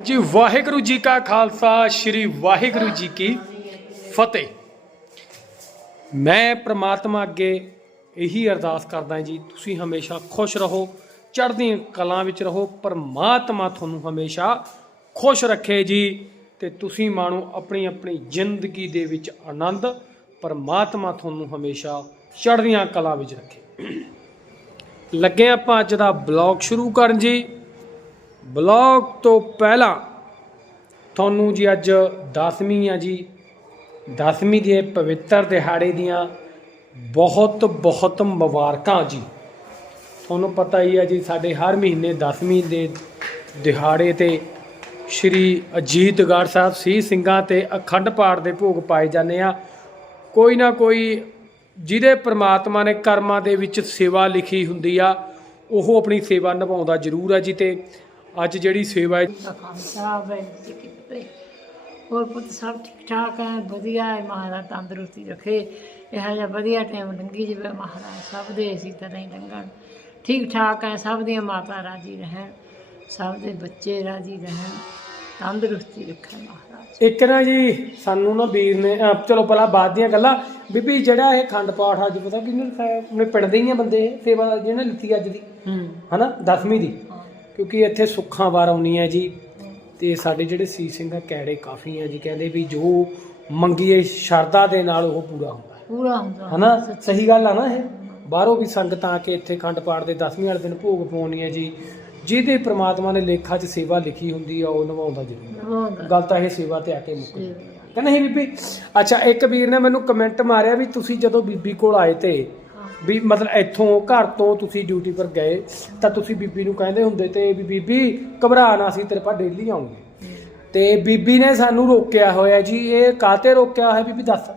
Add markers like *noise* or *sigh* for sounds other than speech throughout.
ਜੀ, ਵਾਹਿਗੁਰੂ ਜੀ ਕਾ ਖਾਲਸਾ, ਸ੍ਰੀ ਵਾਹਿਗੁਰੂ ਜੀ ਕੀ ਫਤਿਹ। ਮੈਂ ਪ੍ਰਮਾਤਮਾ ਅੱਗੇ ਇਹੀ ਅਰਦਾਸ ਕਰਦਾ ਜੀ, ਤੁਸੀਂ ਹਮੇਸ਼ਾ ਖੁਸ਼ ਰਹੋ, ਚੜ੍ਹਦੀਆਂ ਕਲਾਂ ਵਿੱਚ ਰਹੋ, ਪਰਮਾਤਮਾ ਤੁਹਾਨੂੰ ਹਮੇਸ਼ਾ ਖੁਸ਼ ਰੱਖੇ ਜੀ ਤੇ ਤੁਸੀਂ ਮਾਣੋ ਆਪਣੀ ਆਪਣੀ ਜ਼ਿੰਦਗੀ ਦੇ ਵਿੱਚ ਆਨੰਦ, ਪਰਮਾਤਮਾ ਤੁਹਾਨੂੰ ਹਮੇਸ਼ਾ ਚੜ੍ਹਦੀਆਂ ਕਲਾਂ ਵਿੱਚ ਰੱਖੇ। *clears throat* ਲੱਗੇ ਆਪਾਂ ਅੱਜ ਦਾ ਬਲੌਗ ਸ਼ੁਰੂ ਕਰਨ ਜੀ। ਬਲੌਗ ਤੋਂ ਪਹਿਲਾਂ ਤੁਹਾਨੂੰ ਜੀ ਅੱਜ 10ਵੀਂ ਆ ਜੀ। 10ਵੀਂ ਦੇ ਪਵਿੱਤਰ ਦਿਹਾੜੇ ਦੀਆਂ ਬਹੁਤ ਬਹੁਤ ਮੁਬਾਰਕਾਂ ਜੀ। ਤੁਹਾਨੂੰ ਪਤਾ ਹੀ ਹੈ ਜੀ, ਸਾਡੇ ਹਰ ਮਹੀਨੇ 10ਵੀਂ ਦੇ ਦਿਹਾੜੇ ਤੇ ਸ਼੍ਰੀ ਅਜੀਤਗੜ੍ਹ ਸਾਹਿਬ ਸੀ ਸਿੰਘਾਂ ਤੇ ਅਖੰਡ ਪਾਠ ਦੇ ਭੋਗ ਪਾਏ ਜਾਂਦੇ ਆ। ਕੋਈ ਨਾ ਕੋਈ ਜਿਹਦੇ ਪ੍ਰਮਾਤਮਾ ਨੇ ਕਰਮਾਂ ਦੇ ਵਿੱਚ ਸੇਵਾ ਲਿਖੀ ਹੁੰਦੀ ਆ, ਉਹ ਆਪਣੀ ਸੇਵਾ ਨਿਭਾਉਂਦਾ ਜ਼ਰੂਰ ਆ ਜੀ ਤੇ ਅੱਜ ਜਿਹੜੀ ਸੇਵਾ ਹੈ ਦਾ ਖਾਲਸਾ ਵਾਹਿਗੁਰੂ ਜੀ ਕੀ ਫਤਿਹ ਹੋਰ ਪੁੱਤ ਸਭ ਠੀਕ ਠਾਕ ਹੈ? ਵਧੀਆ ਹੈ? ਮਹਾਰਾਜ ਤੰਦਰੁਸਤੀ ਰੱਖੇ। ਇਹੋ ਜਿਹਾ ਵਧੀਆ ਟਾਈਮ ਲੰਘੀ ਜਾਵੇ ਮਹਾਰਾਜ। ਸਭ ਦੇ ਇਸੇ ਤਰ੍ਹਾਂ ਹੀ ਲੰਘਣ। ਠੀਕ ਠਾਕ ਹੈ? ਸਭ ਦੀਆਂ ਮਾਤਾ ਰਾਜੀ ਰਹਿਣ। ਸਭ ਦੇ ਬੱਚੇ ਰਾਜੀ ਰਹਿਣ। ਤੰਦਰੁਸਤੀ ਰੱਖੇ ਮਹਾਰਾਜ। ਇੱਕ ਨਾ ਜੀ ਸਾਨੂੰ ਨਾ ਵੀਰ ਨੇ ਅਹ ਚਲੋ ਪਹਿਲਾਂ ਬਾਅਦ ਦੀਆਂ ਗੱਲਾਂ। ਬੀਬੀ ਜਿਹੜਾ ਇਹ ਖੰਡ ਪਾਠ ਅੱਜ ਪਤਾ ਕਿਹਨੇ ਆਪਣੇ ਪਿੰਡ ਦੇ ਹੀ ਆ ਬੰਦੇ ਇਹ, ਸੇਵਾ ਜਿਹਨੇ ਲਿੱਤੀ ਅੱਜ ਦੀ। ਹਨਾ? 10ਵੀਂ ਦੀ। ਕਿਉਂਕਿ ਇੱਥੇ ਸੁੱਖਾਂ ਵਾਰ ਆਉਣੀ ਹੈ ਜੀ ਤੇ ਸਾਡੇ ਜਿਹੜੇ ਸੀ ਸਿੰਘ ਆ ਕੈੜੇ ਕਾਫੀ ਆ ਜੀ ਕਹਿੰਦੇ ਵੀ ਜੋ ਮੰਗੀਏ ਸ਼ਰਧਾ ਦੇ ਨਾਲ ਉਹ ਪੂਰਾ ਹੁੰਦਾ ਹੈ ਪੂਰਾ ਹੁੰਦਾ ਹਨਾ ਸਹੀ ਗੱਲ ਆ ਨਾ ਇਹ ਬਾਹਰੋਂ ਵੀ ਸੰਗਤਾਂ ਆ ਕੇ ਇੱਥੇ ਖੰਡ ਪਾਠ ਦੇ 10ਵੀਂ ਵਾਲੇ ਦਿਨ ਭੋਗ ਪਾਉਣੀ ਹੈ ਜੀ ਜਿਹਦੇ ਪ੍ਰਮਾਤਮਾ ਨੇ ਲੇਖਾ 'ਚ ਸੇਵਾ ਲਿਖੀ ਹੁੰਦੀ ਆ ਉਹ ਨਿਭਾਉਂਦਾ ਜ਼ਰੂਰ। ਨਿਭਾਉਂਦਾ ਗੱਲ ਤਾਂ ਇਹ ਸੇਵਾ ਤੇ ਆ ਕੇ ਮੁੱਕ ਸੇਵਾ। ਕਿ ਨਹੀਂ ਬੀਬੀ ਅੱਛਾ ਇੱਕ ਵੀਰ ਨੇ ਮੈਨੂੰ ਕਮੈਂਟ ਮਾਰਿਆ ਵੀ ਤੁਸੀਂ ਜਦੋਂ ਬੀਬੀ ਕੋਲ ਆਏ ਤੇ। ਵੀ ਮਤਲਬ ਇੱਥੋਂ ਘਰ ਤੋਂ ਤੁਸੀਂ ਡਿਊਟੀ ਪਰ ਗਏ ਤਾਂ ਤੁਸੀਂ ਬੀਬੀ ਨੂੰ ਕਹਿੰਦੇ ਹੁੰਦੇ ਤੇ ਵੀ ਬੀਬੀ ਘਬਰਾ ਨਾ ਅਸੀਂ ਤੇਰੇ ਪਾ ਡੇਲੀ ਆਉਂਗੇ। ਤੇ ਬੀਬੀ ਨੇ ਸਾਨੂੰ ਰੋਕਿਆ ਹੋਇਆ ਜੀ ਇਹ ਕਾਤੇ ਰੋਕਿਆ ਹੋਇਆ ਬੀਬੀ ਦੱਸ।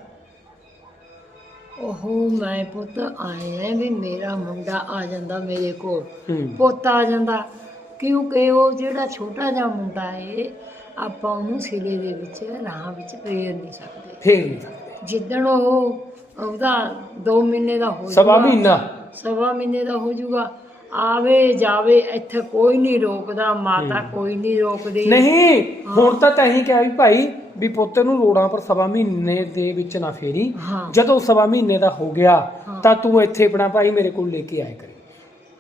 ਉਹ ਮੈਂ ਪੁੱਤ ਆਏ ਵੀ ਮੇਰਾ ਮੁੰਡਾ ਆ ਜਾਂਦਾ ਮੇਰੇ ਕੋਲ। ਪੋਤਾ ਆ ਜਾਂਦਾ। ਕਿਉਂਕਿ ਉਹ ਜਿਹੜਾ ਛੋਟਾ ਜਿਹਾ ਮੁੰਡਾ ਏ ਆਪਾਂ ਉਹਨੂੰ ਸਿਲੇ ਦੇ ਵਿੱਚ ਰਾਹ ਵਿੱਚ ਫੇਰ ਨਹੀਂ ਸਕਦੇ। ਫੇਰ ਨਹੀਂ ਸਕਦੇ। ਜਿੱਦਣ ਉਹ ਉਹਦਾ 2 ਮਹੀਨੇ ਦਾ ਹੋ ਸਵਾ ਜਾਊਗਾ, ਮਹੀਨਾ। ਸਵਾ ਮਹੀਨੇ ਦਾ ਹੋ ਜਾਊਗਾ ਆਵੇ ਜਾਵੇ ਇੱਥੇ ਕੋਈ ਨਹੀਂ ਰੋਕਦਾ ਮਾਤਾ ਕੋਈ ਨਹੀਂ ਰੋਕਦੀ। ਨਹੀਂ ਹੁਣ ਤਾਂ ਤਹੀਂ ਕਿਹਾ ਵੀ ਭਾਈ ਵੀ ਪੁੱਤ ਨੂੰ ਰੋੜਾਂ ਪਰ ਸਵਾ ਮਹੀਨੇ ਦੇ ਵਿੱਚ ਨਾ ਫੇਰੀ। ਹਾਂ। ਜਦੋਂ ਸਵਾ ਮਹੀਨੇ ਦਾ ਹੋ ਗਿਆ ਹਾਂ। ਤਾਂ ਤੂੰ ਇੱਥੇ ਆਪਣਾ ਭਾਈ ਮੇਰੇ ਕੋਲ ਲੈ ਕੇ ਆਇਆ ਕਰੀ।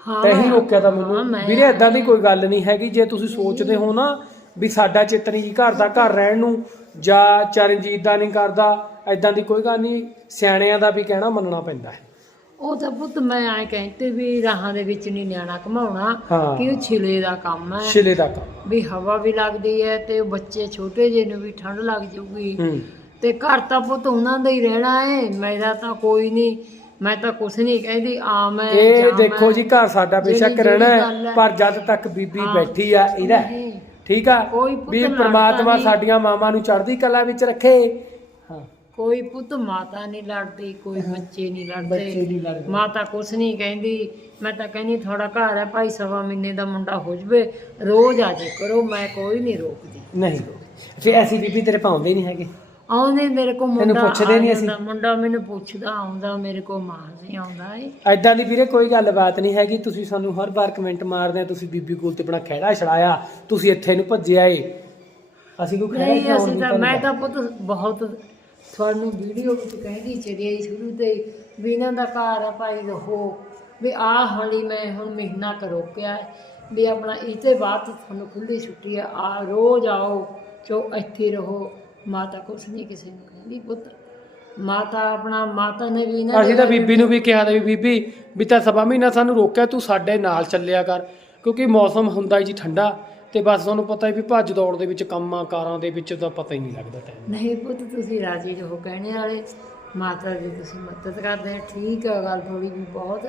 ਹਾਂ ਮੈਂ- ਰੋਕਿਆ ਤਾਂ ਹਾਂ, ਮੈਨੂੰ ਮੈਂ- ਵੀਰੇ ਏਦਾਂ ਦੀ ਕੋਈ ਗੱਲ ਨਹੀਂ ਹੈਗੀ। ਜੇ ਤੁਸੀਂ ਸੋਚਦੇ ਹੋ ਨਾ ਵੀ ਸਾਡਾ ਚੇਤਨੀ ਜੀ ਘਰ ਦਾ ਘਰ ਰਹਿਣ ਨੂੰ ਜਾਂ ਚਰਨਜੀਤ ਦਾ ਨਹੀਂ ਕਰਦਾ ਏਦਾਂ ਦੀ ਕੋਈ ਗੱਲ ਨਹੀਂ ਸਿਆਣਿਆਂ ਦਾ ਵੀ ਕਹਿਣਾ ਮੰਨਣਾ ਪੈਂਦਾ ਹੈ ਉਹ ਤਾਂ ਪੁੱਤ ਮੈਂ ਆਏ ਕਹਿੰਦੇ ਵੀ ਰਾਹਾਂ ਦੇ ਵਿੱਚ ਨਹੀਂ ਨਿਆਣਾ ਘਮਾਉਣਾ ਹਾਂ। ਕਿ ਉਹ ਛਿਲੇ ਦਾ ਕੰਮ ਹੈ ਸ਼ਿਲੇ ਦਾ ਕੰਮ ਵੀ ਹਵਾ ਵੀ ਲੱਗਦੀ ਹੈ ਤੇ ਬੱਚੇ ਛੋਟੇ ਜਿਹੇ ਨੂੰ ਵੀ ਠੰਡ ਲੱਗ ਜਾਊਗੀ ਹੂੰ ਤੇ ਘਰ ਤਾਂ ਪੁੱਤ ਉਹਨਾਂ ਦਾ ਹੀ ਰਹਿਣਾ ਹੈ ਮੇਰਾ ਤਾਂ ਕੋਈ ਨਹੀਂ ਮੈਂ ਤਾਂ ਕੁਛ ਨਹੀਂ ਕਹਿੰਦੀ ਆ ਮੈਂ ਇਹ ਜਾਂ ਦੇਖੋ ਮੈਂ- ਜੀ ਘਰ ਸਾਡਾ ਬੇਸ਼ੱਕ ਜਿਹੜੀ- ਰਹਿਣਾ ਜਿਹੜੀ ਹੈ। ਪਰ ਜਦ ਤੱਕ ਬੀਬੀ ਹਾਂ। ਬੈਠੀ ਆ ਇਹਦਾ ਹੈ। ਨਹੀਂ, ਠੀਕ ਆ ਕੋਈ ਪੁੱਤ ਵੀ ਲੜਦਾ ਪ੍ਰਮਾਤਮਾ ਨਹੀਂ। ਸਾਡੀਆਂ ਮਾਵਾਂ ਨੂੰ ਚੜ੍ਹਦੀ ਕਲਾ ਵਿੱਚ ਰੱਖੇ ਕੋਈ ਪੁੱਤ ਮਾਤਾ ਨਹੀਂ ਲੜਦੀ ਕੋਈ ਬੱਚੇ ਨਹੀਂ ਬੱਚੇ ਲੜਦੇ ਨਹੀਂ ਲੜਦੇ। ਮਾਤਾ ਕੁਛ ਨਹੀਂ ਕਹਿੰਦੀ। ਮੈਂ ਤਾਂ ਕਹਿੰਦੀ ਥੋੜਾ ਘਰ ਹੈ ਭਾਈ ਸਵਾ ਮਹੀਨੇ ਦਾ ਮੁੰਡਾ ਹੋ ਜਵੇ ਰੋਜ਼ ਆ ਜੇ ਕਰੋ ਮੈਂ ਕੋਈ ਨਹੀਂ ਰੋਕਦੀ। ਨਹੀਂ। ਫੇ ਐਸੀ ਬੀਬੀ ਤੇਰੇ ਪਾਉਂਦੇ ਨਹੀਂ ਹੈਗੇ। ਆਉਂਦੇ ਮੇਰੇ ਕੋ ਤੈਨੂੰ ਮੁੰਡਾ ਪੁੱਛਦੇ ਆ ਨਹੀਂ ਅਸੀਂ? ਜਾਂਦਾ, ਮੁੰਡਾ ਮੈਨੂੰ ਪੁੱਛਦਾ ਆਉਂਦਾ ਮੇਰੇ ਕੋ ਮਾਰਦੇ ਆਉਂਦਾ ਏ। ਐਦਾਂ ਦੀ ਵੀਰੇ ਕੋਈ ਗੱਲਬਾਤ ਨਹੀਂ ਹੈਗੀ। ਤੁਸੀਂ ਸਾਨੂੰ ਹਰ ਵਾਰ ਕਮੈਂਟ ਮਾਰਦੇ ਆ ਤੁਸੀਂ ਬੀਬੀ ਕੋਲ ਤੇ ਆਪਣਾ ਖਹਿੜਾ ਛੜਾਇਆ ਤੁਸੀਂ ਇੱਥੇ ਨੂੰ ਭੱਜਿਆ ਏ। ਅਸੀਂ ਕੋਈ ਖਹਿੜਾ ਨਹੀਂ ਛਡਾਉਣ ਅਸੀਂ ਨੂੰ ਤਾਂ ਤੁਹਾਨੂੰ ਮੈਂ ਤਾਂ ਪੁੱਤ ਬਹੁਤ ਤੁਹਾਨੂੰ ਵੀਡੀਓ ਵਿੱਚ ਕਹਿੰਦੀ ਚਲੀ ਆਈ ਸ਼ੁਰੂ ਤੇ ਵੀ ਇਹਨਾਂ ਦਾ ਘਰ ਆ ਭਾਈ ਰਹੋ ਵੀ ਆ ਹਲੀ ਮੈਂ ਹੁਣ ਮਹੀਨਾ ਕੁ ਰੋਕਿਆ ਵੀ ਆਪਣਾ ਇਤੇ ਬਾਅਦ ਤੁਹਾਨੂੰ ਖੁੱਲੀ ਛੁੱਟੀ ਆ ਆ ਰੋਜ਼ ਆਓ ਚੋ ਇੱਥੇ ਰਹੋ, ਮਾਤਾ ਕੁਛ ਨਹੀਂ ਕਿਸੇ ਨੂੰ ਕਹਿੰਦੀ ਪੁੱਤ। ਮਾਤਾ ਆਪਣਾ, ਮਾਤਾ ਨੇ ਵੀ ਨਾ ਅਸੀਂ ਤਾਂ ਬੀਬੀ ਨੂੰ ਵੀ ਕਿਹਾ ਤਾਂ ਵੀ ਬੀਬੀ, ਵੀ ਤਾਂ ਸਵਾ ਮਹੀਨਾ ਸਾਨੂੰ ਰੋਕਿਆ, ਤੂੰ ਸਾਡੇ ਨਾਲ ਚੱਲਿਆ ਕਰ, ਕਿਉਂਕਿ ਮੌਸਮ ਹੁੰਦਾ ਜੀ ਠੰਡਾ। ਤੇ ਬਸ ਤੁਹਾਨੂੰ ਪਤਾ ਹੀ ਵੀ ਭੱਜ ਦੌੜ ਦੇ ਵਿੱਚ ਕੰਮਾਂ ਕਾਰਾਂ ਦੇ ਵਿੱਚ ਤਾਂ ਪਤਾ ਹੀ ਨਹੀਂ ਲੱਗਦਾ ਟਾਈਮ ਨਹੀਂ ਪੁੱਤ ਤੁਸੀਂ ਰਾਜੀ ਰਹੋ ਕਹਿਣੇ ਵਾਲੇ। ਮਾਤਾ ਦੀ ਤੁਸੀਂ ਮਦਦ ਕਰਦੇ ਆ। ਠੀਕ ਹੈ ਗੱਲ ਥੋੜੀ ਵੀ ਬਹੁਤ।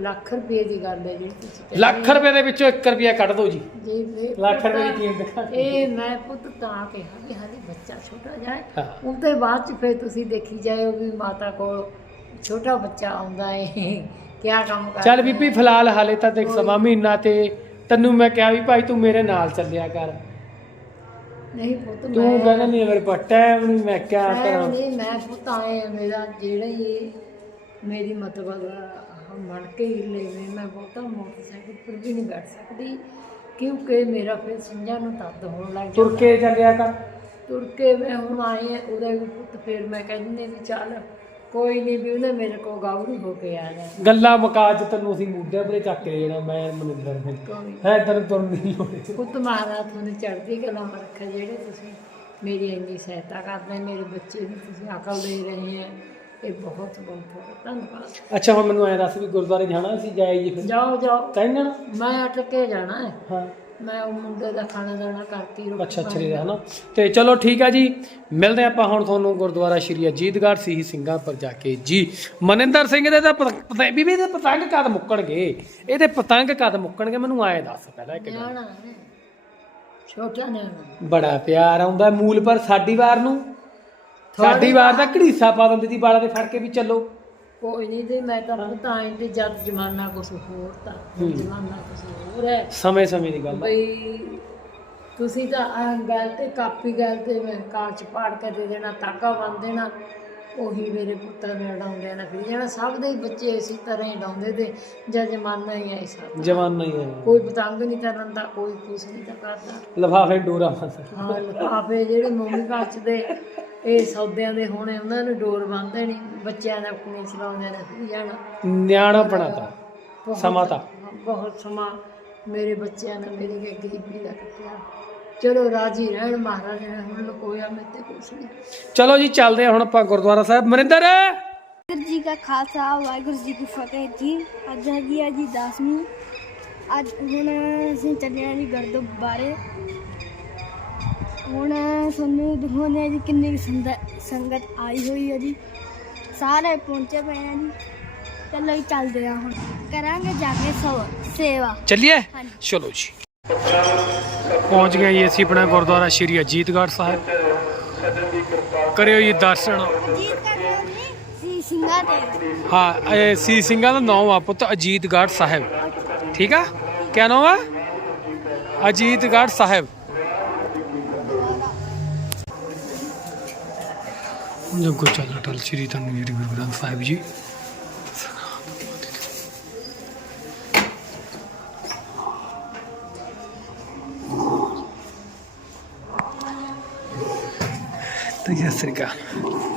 ਲੱਖ ਰੁਪਏ ਦੀ ਗੱਲ ਹੈ ਜਿਹੜੀ ਤੁਸੀਂ ਲੱਖ ਰੁਪਏ ਦੇ ਵਿੱਚੋਂ 1 ਰੁਪਿਆ ਕੱਢ ਦਿਓ ਜੀ। ਜੀ ਲੱਖ ਰੁਪਏ ਦੀ ਕੀਮਤ। ਇਹ ਮੈਂ ਪੁੱਤ ਤਾਂ ਕਿਹਾ ਵੀ ਹਾਲੇ ਬੱਚਾ ਛੋਟਾ ਜਾਏ। ਹਾਂ। ਉਹਦੇ ਬਾਅਦ ਚ ਫਿਰ ਤੁਸੀਂ ਦੇਖੀ ਜਾਇਓ ਵੀ ਮਾਤਾ ਕੋਲ ਛੋਟਾ ਬੱਚਾ ਆਉਂਦਾ ਏ। ਕਿਆ ਕੰਮ ਕਰਦਾ ਚੱਲ ਬੀਬੀ ਫਿਲਹਾਲ ਹਾਲੇ ਤਾਂ ਦੇਖ ਸਵਾ ਮਹੀਨਾ ਤੇ ਤੈਨੂੰ ਮੈਂ ਕਿਹਾ ਵੀ ਭਾਈ ਤੂੰ ਮੇਰੇ ਨਾਲ ਚੱਲਿਆ ਕਰ। ਨਹੀਂ ਪੁੱਤ ਤੂੰ ਕਹਿੰਦਾ ਨਹੀਂ ਮੇਰੇ ਕੋਲ ਟਾਈਮ ਨਹੀਂ ਮੈਂ ਕਿਆ ਮੈਂ ਕਰਾਂ? ਨਹੀਂ ਮੈਂ ਪੁੱਤ ਆਏ ਆ, ਮੇਰਾ ਜਿਹੜਾ ਹੀ ਮੇਰੀ ਮਤਲਬ ਆਹ ਮਣ ਕੇ ਹੀ ਲੈਵੇ ਮੈਂ ਬਹੁਤਾ ਮੋਟਰਸਾਈਕਲ ਪਰ ਵੀ ਨਹੀਂ ਬੈਠ ਸਕਦੀ ਕਿਉਂਕਿ ਮੇਰਾ ਫਿਰ ਨੂੰ ਦਰਦ ਹੋਣ ਲੱਗ ਤੁਰ ਕੇ ਚੱਲਿਆ ਕਰ। ਤੁਰ ਕੇ ਮੈਂ ਹੁਣ ਆਈ ਹਾਂ ਉਹਦਾ ਵੀ ਪੁੱਤ ਫਿਰ ਮੈਂ ਕਹਿੰਦੀ ਵੀ ਚੱਲ ਕੋਈ ਨਹੀਂ ਵੀ ਉਹਨੇ ਮੇਰੇ ਕੋਲ ਗਾਉਰੂ ਹੋ ਕੇ ਆ ਜਾਣਾ। ਗੱਲਾਂ ਮੁਕਾ ਚ ਤੈਨੂੰ ਅਸੀਂ ਮੁੱਦੇ ਤੇ ਚੱਕ ਲੈ ਜਾਣਾ ਮੈਂ ਮਨਿੰਦਰ ਸਿੰਘ ਕੋਈ ਹੈ ਤੈਨੂੰ ਤੁਰਨ ਦੀ ਲੋੜ ਨਹੀਂ। ਪੁੱਤ ਮਹਾਰਾਜ ਤੁਹਾਨੂੰ ਚੜ੍ਹਦੀ ਕਲਾ ਰੱਖੇ ਜਿਹੜੇ ਤੁਸੀਂ ਮੇਰੀ ਇੰਨੀ ਸਹਾਇਤਾ ਕਰਦੇ ਮੇਰੇ ਬੱਚੇ ਵੀ ਤੁਸੀਂ ਅਕਲ ਦੇ ਰਹੇ ਹੈ ਇਹ ਬਹੁਤ ਬਹੁਤ ਧੰਨਵਾਦ। ਅੱਛਾ ਹੁਣ ਮੈਨੂੰ ਐ ਦੱਸ ਵੀ ਗੁਰਦੁਆਰੇ ਜਾਣਾ ਸੀ ਜਾਈਏ ਫਿਰ? ਜਾਓ ਜਾਓ। ਕਹਿੰਦੇ ਨਾ ਮੈਂ ਅਟ ਕੇ ਜਾਣਾ ਹੈ। ਹਾਂ। ਮੈਂ ਉਹ ਮੁੰਡੇ ਦਾ ਖਾਣਾ ਦਾਣਾ ਕਰਤੀ ਰੋਟੀ ਅੱਛਾ ਪਾਣੀ ਅੱਛਾ ਰਿਹਾ ਨਾ ਤੇ ਚਲੋ ਠੀਕ ਆ ਜੀ। ਮਿਲਦੇ ਆਪਾਂ ਹੁਣ ਤੁਹਾਨੂੰ ਗੁਰਦੁਆਰਾ ਸ਼੍ਰੀ ਅਜੀਤਗੜ੍ਹ ਸੀ ਸਿੰਘਾਂ ਪਰ ਜਾ ਕੇ ਜੀ। ਮਨਿੰਦਰ ਸਿੰਘ ਦੇ ਤਾਂ ਪਤ- ਪਤ- ਬੀਬੀ ਦੇ ਪਤੰਗ ਕਦ ਮੁੱਕਣਗੇ? ਇਹਦੇ ਪਤੰਗ ਕਦ ਮੁੱਕਣਗੇ? ਮੈਨੂੰ ਆਏ ਦੱਸ ਪਹਿਲਾਂ ਇੱਕ ਗੱਲ। ਨਿਆਣਾ ਹੈ। ਛੋਟਾ ਨਿਆਣਾ ਬੜਾ ਪਿਆਰ ਆਉਂਦਾ ਮੂਲ ਪਰ ਸਾਡੀ ਵਾਰ ਨੂੰ। ਸਾਡੀ ਵਾਰ ਦਾ ਘੜੀਸਾ ਪਾ ਦਿੰਦੀ ਸੀ ਬਾਲਾਂ ਤੇ ਫੜ ਕੇ ਵੀ ਚੱਲੋ। ਕੋਈ ਨਹੀਂ ਤੇ ਮੈਂ ਤਾਂ ਪਤਾ ਹੀ ਤੇ ਜਦ ਜ਼ਮਾਨਾ ਕੁਛ ਹੋਰ ਤਾਂ ਹੁਣ ਜ਼ਮਾਨਾ ਕੁਛ ਹੋਰ ਹੈ। ਸਮੇਂ ਸਮੇਂ ਦੀ ਗੱਲ ਆ। ਬਈ ਤੁਸੀਂ ਤਾਂ ਆਹ ਗੱਲ ਤੇ ਕਾਪੀ ਗੱਲ ਤੇ ਮੈਂ ਕਾਚ ਪਾੜ ਕੇ ਦੇ ਦੇਣਾ ਤਾਗਾ ਬੰਨ ਦੇਣਾ ਉਹੀ ਮੇਰੇ ਪੁੱਤਰ ਨੇ ਉਡਾਉਂਦੇ ਨਾ ਫਿਰ ਜਿਹੜਾ ਸਭ ਦੇ ਹੀ ਬੱਚੇ ਇਸੇ ਤਰ੍ਹਾਂ ਹੀ ਉਡਾਉਂਦੇ ਤੇ ਜਦ ਜ਼ਮਾਨਾ ਹੀ ਐਸਾ ਜਵਾਨਾ ਹੀ ਹੈ ਕੋਈ ਪਤੰਗ ਨਹੀਂ ਤਰਨ ਦਾ ਕੋਈ ਕੁਛ ਨਹੀਂ ਤਾਂ ਕਰਦਾ ਲਫਾਫੇ ਡੋਰਾ ਫਸ ਹਾਂ ਲਿਫਾਫੇ ਜਿਹੜੇ ਮੋਮੀ ਇਹ ਸੌਦਿਆਂ ਦੇ ਹੋਣੇ ਉਹਨਾਂ ਨੂੰ ਡੋਰ ਬੰਨ੍ਹਦੇ ਨਹੀਂ ਬੱਚਿਆਂ ਦਾ ਕੁਣੀ ਚਲਾਉਂਦੇ ਨੇ ਫਿਰ ਜਾਣਾ। ਨਿਆਣਾ ਬਣਾਤਾ ਬਹੁਤ- ਸਮਾਂ ਤਾਂ ਬਹੁਤ ਸਮਾਂ ਮੇਰੇ ਬੱਚਿਆਂ ਨੇ ਮੇਰੀ ਕੇ ਗਰੀਬੀ ਦਾ ਕੱਟਿਆ। ਚਲੋ ਰਾਜੀ ਰਹਿਣ ਮਹਾਰਾਜ ਨੇ ਹੁਣ ਲਕੋਇਆ ਮੈਂ ਤੇ ਕੁਛ ਨਹੀਂ ਚਲੋ ਜੀ ਚੱਲਦੇ ਹਾਂ ਹੁਣ ਆਪਾਂ ਗੁਰਦੁਆਰਾ ਸਾਹਿਬ। ਮਨਿੰਦਰ ਵਾਹਿਗੁਰੂ ਜੀ ਕਾ ਖਾਲਸਾ ਵਾਹਿਗੁਰੂ ਜੀ ਕੀ ਫਤਿਹ ਜੀ। ਅੱਜ ਹੈਗੀ ਆ ਜੀ 10ਵੀਂ ਅੱਜ ਹੁਣ ਅਸੀਂ ਚੱਲੇ ਆ ਜੀ ਗੁਰਦੁਆਰੇ। ਹੁਣ ਸਾਨੂੰ ਦਿਖਾਉਂਦੇ ਆ ਜੀ ਕਿੰਨੀ ਕੁ ਸੰਦ- ਸੰਗਤ ਆਈ ਹੋਈ ਹੈ ਜੀ। ਸਾਰੇ ਪਹੁੰਚੇ ਪਏ ਆ ਜੀ। ਚਲੋ ਜੀ ਚੱਲਦੇ ਆ ਹੁਣ। ਕਰਾਂਗੇ ਜਾ ਕੇ ਸਵ ਸੇਵਾ। ਚੱਲੀਏ? ਹਾਂਜੀ। ਚਲੋ ਜੀ। ਪਹੁੰਚ ਗਏ ਜੀ ਅਸੀਂ ਆਪਣਾ ਗੁਰਦੁਆਰਾ ਸ਼੍ਰੀ ਅਜੀਤਗੜ੍ਹ ਸਾਹਿਬ। ਕਰਿਓ ਜੀ ਦਰਸ਼ਨ। ਜੀਤ ਕਰਦੇ ਸੀ ਸਿੰਘਾਂ ਤੇ ਹਾਂ ਇਹ ਸੀ ਸਿੰਘਾਂ ਦਾ ਨਾਮ ਆ ਪੁੱਤ ਅਜੀਤਗੜ੍ਹ ਸਾਹਿਬ। ਠੀਕ ਆ? ਕਿਆ ਨਾਮ ਆ? ਅਜੀਤਗੜ੍ਹ ਸਾਹਿਬ। ਜਗੋ ਚੱਲ ਟਲ ਸ਼੍ਰੀ ਧੰਨ ਗੁਰੂ ਗ੍ਰੰਥ ਸਾਹਿਬ ਜੀ। ਤੇ ਸਤਿ ਸ੍ਰੀ ਅਕਾਲ।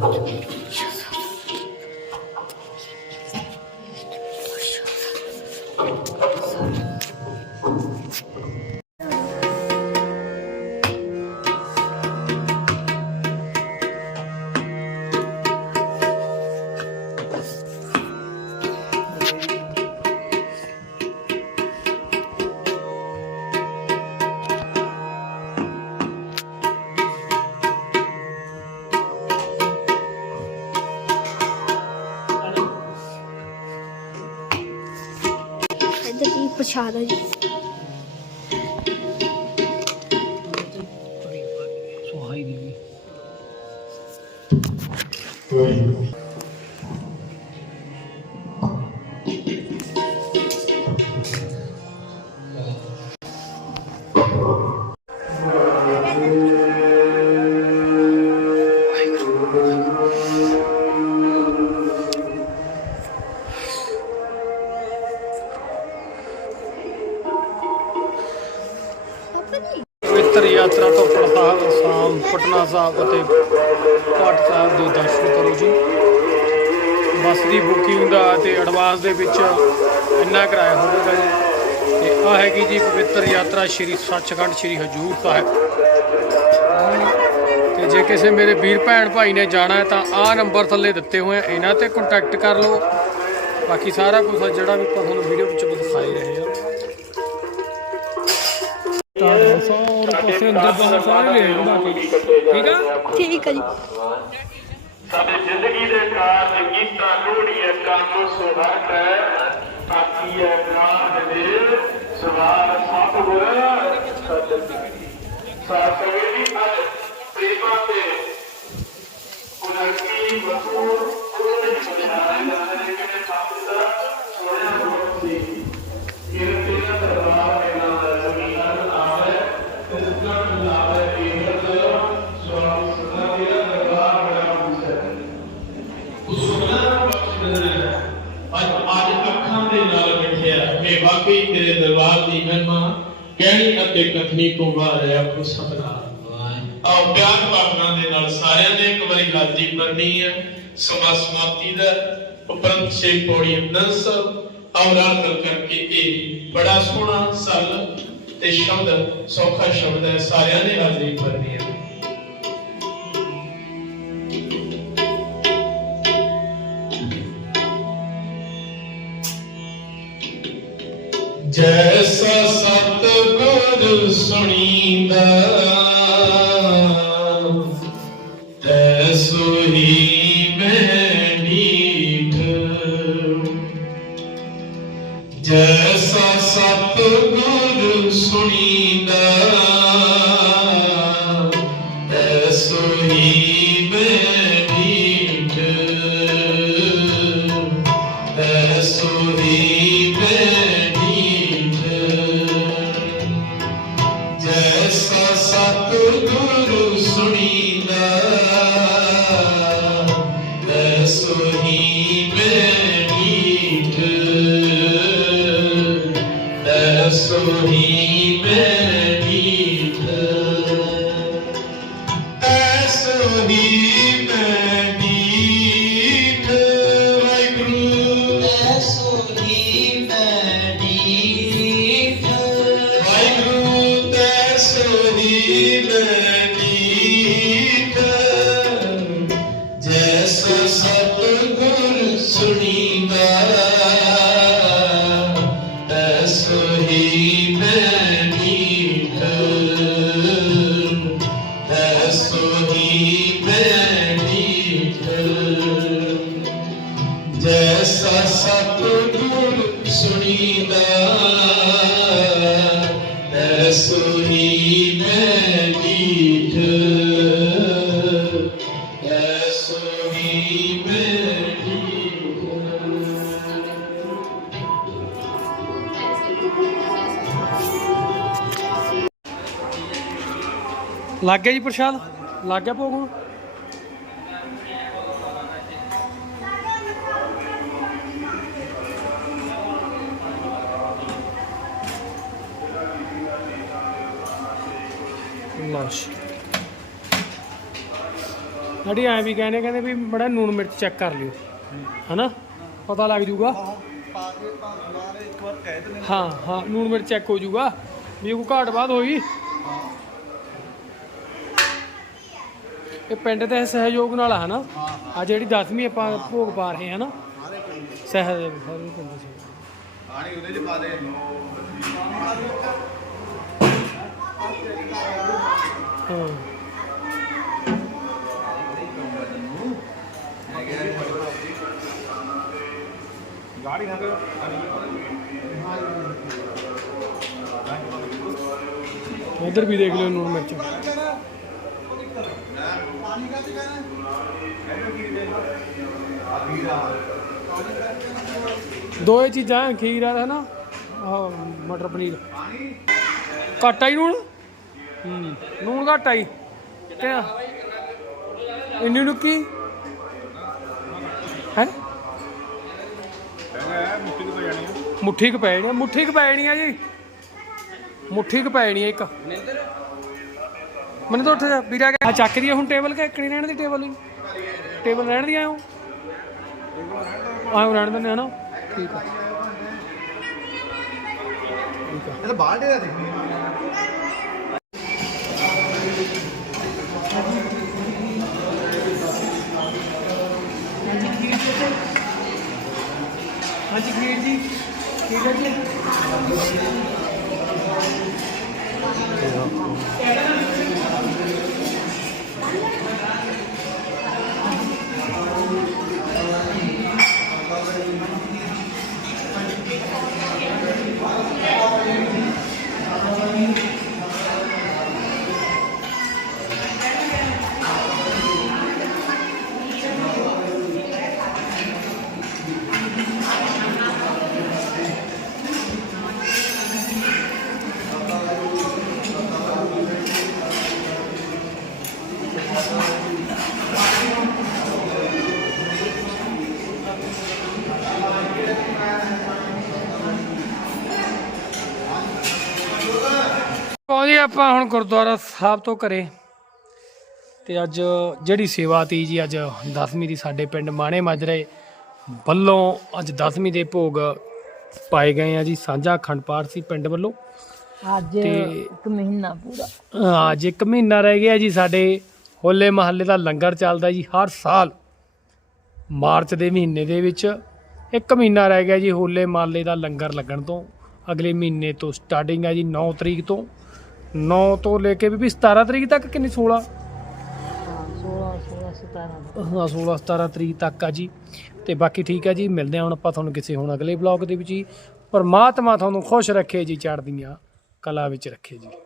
Yes. ਜੀ ਪ੍ਰਸ਼ਾਦ ਹੈ ਪਵਿੱਤਰ ਯਾਤਰਾ ਤੋਂ ਪੜਤਾਲ ਅਸਾਮ, ਪਟਨਾ ਸਾਹਿਬ ਅਤੇ ਪਾਟ ਸਾਹਿਬ ਦੇ ਦਰਸ਼ਨ ਕਰੋ ਜੀ। ਬੱਸ ਦੀ ਬੁਕਿੰਗ ਦਾ ਤੇ ਐਡਵਾਂਸ ਦੇ ਵਿੱਚ ਇੰਨਾ ਕਿਰਾਇਆ ਹੋਵੇਗਾ ਜੀ। ਤੇ ਆ ਹੈਗੀ ਜੀ ਪਵਿੱਤਰ ਯਾਤਰਾ ਸ਼੍ਰੀ ਸੱਚਖੰਡ ਸ਼੍ਰੀ ਹਜੂਰ ਸਾਹਿਬ। ਤੇ ਜੇ ਕਿਸੇ ਮੇਰੇ ਵੀਰ ਭੈਣ ਭਾਈ ਨੇ ਜਾਣਾ ਹੈ ਤਾਂ ਆਹ ਨੰਬਰ ਥੱਲੇ ਦਿੱਤੇ ਹੋਏ ਆ। ਇਹਨਾਂ ਤੇ ਕੰਟੈਕਟ ਕਰ ਲਓ। ਬਾਕੀ ਸਾਰਾ ਕੁਝ ਜਿਹੜਾ ਵੀ ਆਪਾਂ ਤੁਹਾਨੂੰ ਵੀਡੀਓ ਵਿੱਚ ਦਿਖਾਈ ਰਹੇ ਹਾਂ ਤਾਂ ਸਾਰੇ ਪਾਸੇ ਅੰਦਰ ਬਾਹਰ ਸਾਰੇ ਲੈ ਆਓ ਬਾਕੀ ਠੀਕ ਆ ਠੀਕ ਹੈ ਜੀ ਸਾਡੀ ਜ਼ਿੰਦਗੀ ਦੇ ਕਾਰਜ ਕੀਤਾ ਲੋੜੀਏ ਕੰਮ ਸੁਭਾਤ ਹੈ ਆਖੀਏ ਕਾਜ ਦੇ ਸਵਾਰ ਸਤਿਗੁਰ ਸਾਸਵੇ ਦੀ ਅੱਜ ਪ੍ਰੇਮਾ ਤੇ ਕੁਲਕੀ ਮਸੂਰ ਉਹਦੇ ਸੁਣਾਇਆ ਜਾਂਦੇ ਨੇ ਕਿ ਸਤਿਗੁਰ ਸੋਹਣਾ ਬਹੁਤ ਅਤੇ ਕਥਨੀ ਤੋਂ ਬਾਹਰ ਹੈ ਆਖੋ ਸਭਨਾ। ਆਓ ਪਿਆਰ ਭਾਵਨਾ ਦੇ ਨਾਲ ਸਾਰਿਆਂ ਨੇ ਇੱਕ ਵਾਰੀ ਹਾਜ਼ਰੀ ਭਰਨੀ ਹੈ ਸਭਾ ਸਮਾਪਤੀ ਦਾ ਉਪਰੰਤ ਛੇ ਪੌੜੀ ਦਸ ਔਰਾਂ ਕਰਕੇ ਇਹ ਬੜਾ ਸੋਹਣਾ ਸਲ ਤੇ ਸ਼ਬਦ, ਸੌਖਾ ਸ਼ਬਦ ਹੈ, ਸਾਰਿਆਂ ਨੇ ਹਾਜ਼ਰੀ ਭਰਨੀ ਹੈ Sunny Bell. ਲੱਗ ਗਿਆ ਜੀ ਪ੍ਰਸ਼ਾਦ? ਲੱਗ ਗਿਆ ਭੋਗ ਲਾਸ਼ ਅੜੀ ਐ ਵੀ ਕਹਿੰਦੇ ਕਹਿੰਦੇ ਵੀ ਬੜਾ ਨੂਣ ਮਿਰਚ ਚੈੱਕ ਕਰ ਲਿਓ। ਹਨਾ? ਪਤਾ ਲੱਗ ਜੂਗਾ। ਹਾਂ ਹਾਂ ਨੂਣ ਮਿਰਚ ਚੈੱਕ ਹੋ ਜੂਗਾ। ਵੀ ਕੋਈ ਘਾਟ ਬਾਤ ਹੋਈ। ਇਹ ਪਿੰਡ ਦੇ ਸਹਿਯੋਗ ਨਾਲ ਆ ਹਨਾ? ਆ ਜਿਹੜੀ 10ਵੀਂ ਆਪਾਂ ਭੋਗ ਪਾ ਰਹੇ ਹਾਂ ਨਾ ਸਹਿਯੋਗ ਸਾਰੇ ਪਿੰਡ ਦੇ ਸਹਿਯੋਗ। ਪਾਣੀ ਉਹਦੇ ਚ ਪਾ ਦੇ। ਹਾਂ ਗਾੜੀ ਹੰਗ ਉਧਰ ਵੀ ਦੇਖ ਲਿਓ ਨੂਣ ਮਿਰਚ। ਪਾਣੀ ਕਾਹਦੇ ਕਹਿਣਾ ਦੋ ਹੀ ਚੀਜ਼ਾਂ ਹੈ, ਖੀਰ ਆ ਹੈ ਨਾ ਹੂੰ। ਨੂਣ ਘੱਟ ਆਈ ਕਿਆ ਇੰਨੀ ਨੁੱਕੀ ਹੈ? ਮੁੱਠੀ ਕੁ ਪੈ ਜਾਣੀ ਮੁੱਠੀ ਕੁ ਪੈ ਜਾਣੀ ਆ ਜੀ। ਮੁੱਠੀ ਕੁ ਪੈ ਜਾਣੀ ਆ ਇੱਕ। ਮੈਨੂੰ ਤਾਂ ਉੱਠ ਵੀਰਾ ਆ ਚੱਕ ਦੀ ਹੁਣ ਟੇਬਲ ਕਿ ਇੱਕ ਰਹਿਣ ਦੀ ਟੇਬਲ ਹੀ ਟੇਬਲ ਰਹਿਣ ਦੀ ਆਇਓ ਆਇਓ ਰਹਿਣ ਦਿੰਦੇ ਹਨਾ ਠੀਕ ਆ। ਇਹ ਤਾਂ ਬਾਲਟੇ ਦਾ ਦੇਖਣੀ ਹਾਂਜੀ ਖੀਰ ਜੀ ਠੀਕ ਹੈ ਜੀ। ਪਹੁੰਚੇ ਆਪਾਂ ਹੁਣ ਗੁਰਦੁਆਰਾ ਸਾਹਿਬ ਤੋਂ ਘਰੇ ਤੇ ਅੱਜ ਜਿਹੜੀ ਸੇਵਾ ਤੀ ਜੀ ਅੱਜ 10ਵੀਂ ਦੀ ਸਾਡੇ ਪਿੰਡ ਮਾਣੇ ਮਾਜਰੇ ਵੱਲੋਂ ਅੱਜ 10ਵੀਂ ਦੇ ਭੋਗ ਪਾਏ ਗਏ ਆ ਜੀ ਸਾਂਝਾ ਅਖੰਡ ਪਾਠ ਸੀ ਪਿੰਡ ਵੱਲੋਂ। ਅੱਜ ਇੱਕ ਮਹੀਨਾ ਪੂਰਾ। ਅੱਜ ਇੱਕ ਮਹੀਨਾ ਰਹਿ ਗਿਆ ਜੀ ਸਾਡੇ ਹੋਲੇ ਮਹੱਲੇ ਦਾ ਲੰਗਰ ਚੱਲਦਾ ਜੀ ਹਰ ਸਾਲ ਮਾਰਚ ਦੇ ਮਹੀਨੇ ਦੇ ਵਿੱਚ ਇੱਕ ਮਹੀਨਾ ਰਹਿ ਗਿਆ ਜੀ ਹੋਲੇ ਮਹੱਲੇ ਦਾ ਲੰਗਰ ਲੱਗਣ ਤੋਂ। ਅਗਲੇ ਮਹੀਨੇ ਤੋਂ ਸਟਾਰਟਿੰਗ ਹੈ ਜੀ 9 ਤਰੀਕ ਤੋਂ। 9 ਤੋਂ ਲੈ ਕੇ ਵੀ 17 ਤਰੀਕ ਤੱਕ ਕਿੰਨੀ 16 ਹਾਂ 16 16 17 ਹਾਂ 16 17 ਤਰੀਕ ਤੱਕ ਆ ਜੀ। ਤੇ ਬਾਕੀ ਠੀਕ ਆ ਜੀ, ਮਿਲਦੇ ਹਾਂ ਹੁਣ ਆਪਾਂ ਤੁਹਾਨੂੰ ਕਿਸੇ ਹੁਣ ਅਗਲੇ ਬਲੌਗ ਦੇ ਵਿੱਚ ਜੀ। ਪਰਮਾਤਮਾ ਤੁਹਾਨੂੰ ਖੁਸ਼ ਰੱਖੇ ਜੀ, ਚੜ੍ਹਦੀਆਂ ਕਲਾ ਵਿੱਚ ਰੱਖੇ ਜੀ।